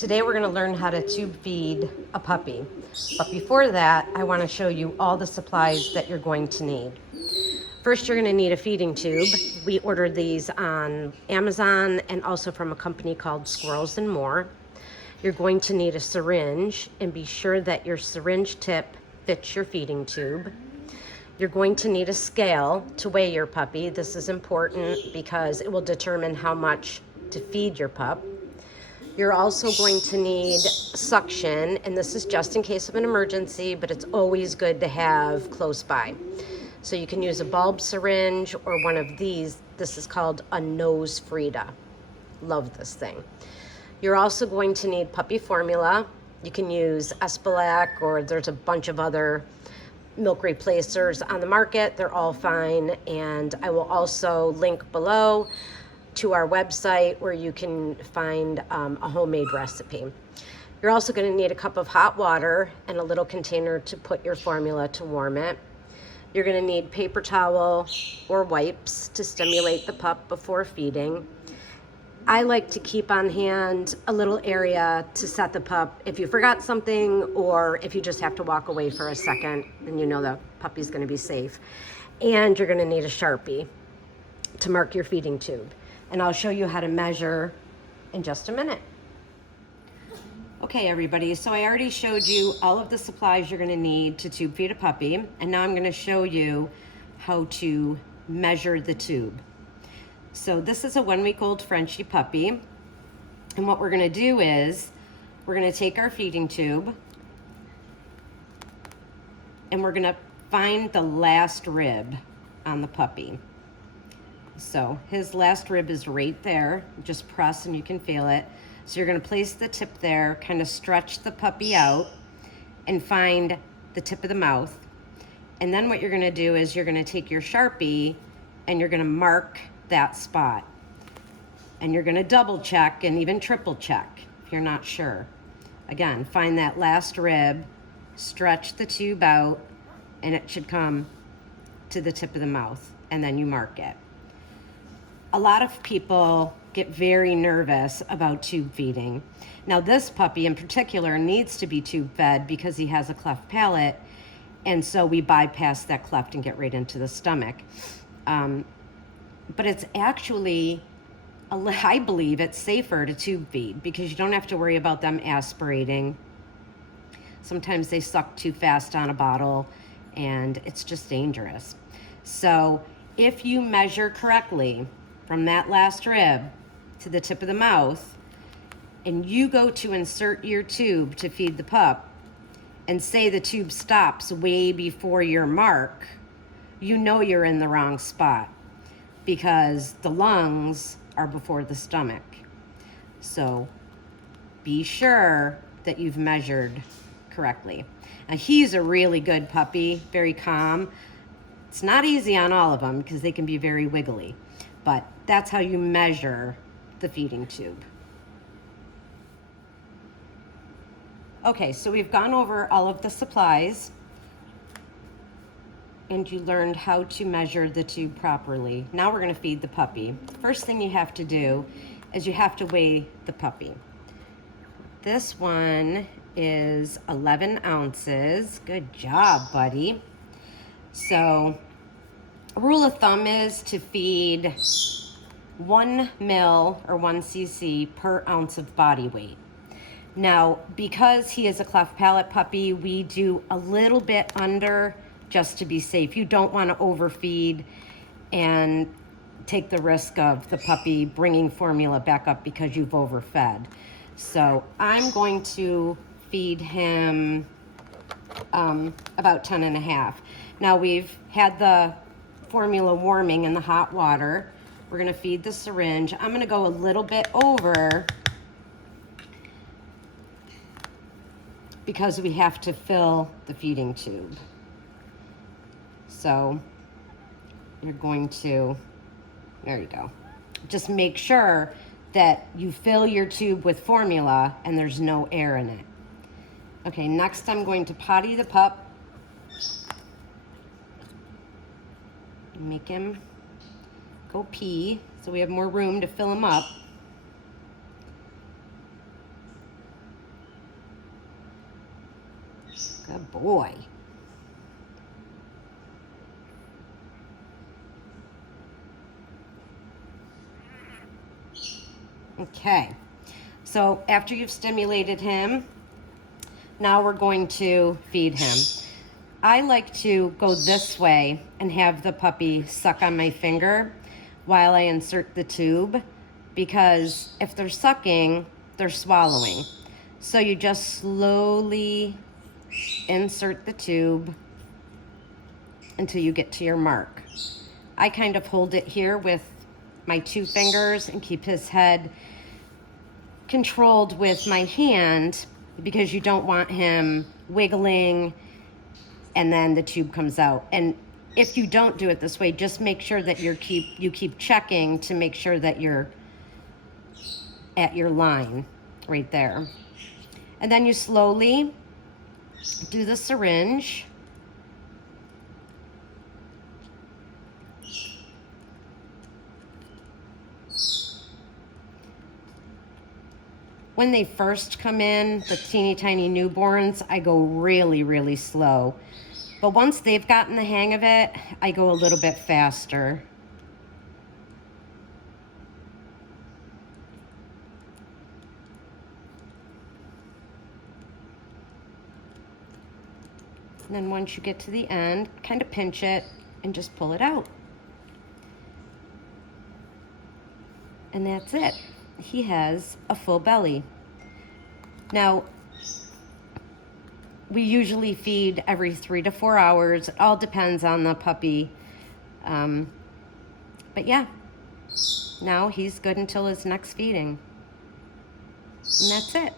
Today we're going to learn how to tube feed a puppy. But before that, I want to show you all the supplies that you're going to need. First, you're going to need a feeding tube. We ordered these on Amazon and also from a company called Squirrels and More. You're going to need a syringe, and be sure that your syringe tip fits your feeding tube. You're going to need a scale to weigh your puppy. This is important because it will determine how much to feed your pup. You're also going to need suction, and this is just in case of an emergency, but it's always good to have close by. So you can use a bulb syringe or one of these. This is called a nose Frida. Love this thing. You're also going to need puppy formula. You can use Espalac, or there's a bunch of other milk replacers on the market. They're all fine. And I will also link below to our website where you can find a homemade recipe. You're also going to need a cup of hot water and a little container to put your formula to warm it. You're going to need paper towel or wipes to stimulate the pup before feeding. I like to keep on hand a little area to set the pup if you forgot something, or if you just have to walk away for a second and you know the puppy's going to be safe. And you're going to need a Sharpie to mark your feeding tube. And I'll show you how to measure in just a minute. Okay, everybody, so I already showed you all of the supplies you're going to need to tube feed a puppy, and now I'm going to show you how to measure the tube. So this is a 1-week-old Frenchie puppy, and what we're going to do is we're going to take our feeding tube and we're going to find the last rib on the puppy. So his last rib is right there. Just press and you can feel it. So you're going to place the tip there, kind of stretch the puppy out and find the tip of the mouth. And then what you're going to do is you're going to take your Sharpie and you're going to mark that spot. And you're going to double check and even triple check if you're not sure. Again, find that last rib, stretch the tube out, and it should come to the tip of the mouth, and then you mark it. A lot of people get very nervous about tube feeding. Now this puppy in particular needs to be tube fed because he has a cleft palate, and so we bypass that cleft and get right into the stomach. But it's actually, I believe it's safer to tube feed because you don't have to worry about them aspirating. Sometimes they suck too fast on a bottle and it's just dangerous. So if you measure correctly from that last rib to the tip of the mouth, and you go to insert your tube to feed the pup, and say the tube stops way before your mark, you know you're in the wrong spot because the lungs are before the stomach. So be sure that you've measured correctly. Now he's a really good puppy, very calm. It's not easy on all of them because they can be very wiggly. But that's how you measure the feeding tube. Okay, so we've gone over all of the supplies and you learned how to measure the tube properly. Now we're going to feed the puppy. First thing you have to do is you have to weigh the puppy. This one is 11 ounces. Good job, buddy. So a rule of thumb is to feed 1 ml or 1 cc per ounce of body weight. Now, because he is a cleft palate puppy, we do a little bit under just to be safe. You don't want to overfeed and take the risk of the puppy bringing formula back up because you've overfed. So I'm going to feed him about 10 and a half. Now we've had the formula warming in the hot water. We're going to feed the syringe. I'm going to go a little bit over because we have to fill the feeding tube. So you're going to, there you go. Just make sure that you fill your tube with formula and there's no air in it. Okay, next I'm going to potty the pup. Make him go pee so we have more room to fill him up. Good boy. Okay, so after you've stimulated him, now we're going to feed him. I like to go this way and have the puppy suck on my finger while I insert the tube, because if they're sucking, they're swallowing. So you just slowly insert the tube until you get to your mark. I kind of hold it here with my 2 fingers and keep his head controlled with my hand, because you don't want him wiggling and then the tube comes out. And if you don't do it this way, just make sure that you keep checking to make sure that you're at your line right there. And then you slowly do the syringe. When they first come in, the teeny tiny newborns, I go really, really slow. But once they've gotten the hang of it, I go a little bit faster. And then once you get to the end, kind of pinch it and just pull it out. And that's it. He has a full belly. Now, we usually feed every 3 to 4 hours. It all depends on the puppy. But yeah, now he's good until his next feeding. And that's it.